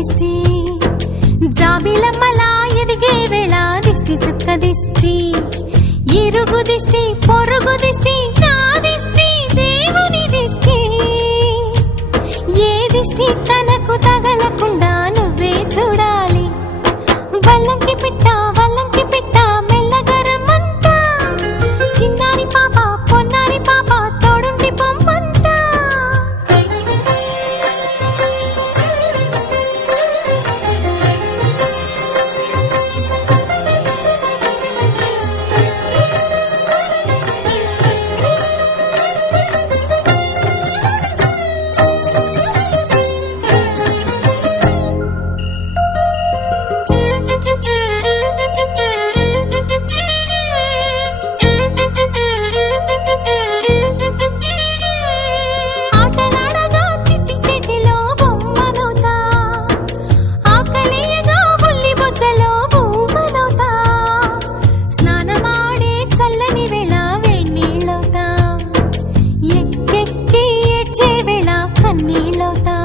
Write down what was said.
దిష్టి జాబిలమ్మలా ఎదిగే వేళ దిష్టి చుక్క దిష్టి ఇరుగు దిష్టి పొరుగు దిష్టి నా దిష్టి దేవుని దిష్టి ఏ దిష్టి తనకు తగలకుండా నువ్వే చూడాలి వల్లంకి పిట్ట మెల్లగరమంతా చిన్నారి పాప పొన్నారి పాప తోడుండి పొమ్మంతా కన్నీళ్ళవుతా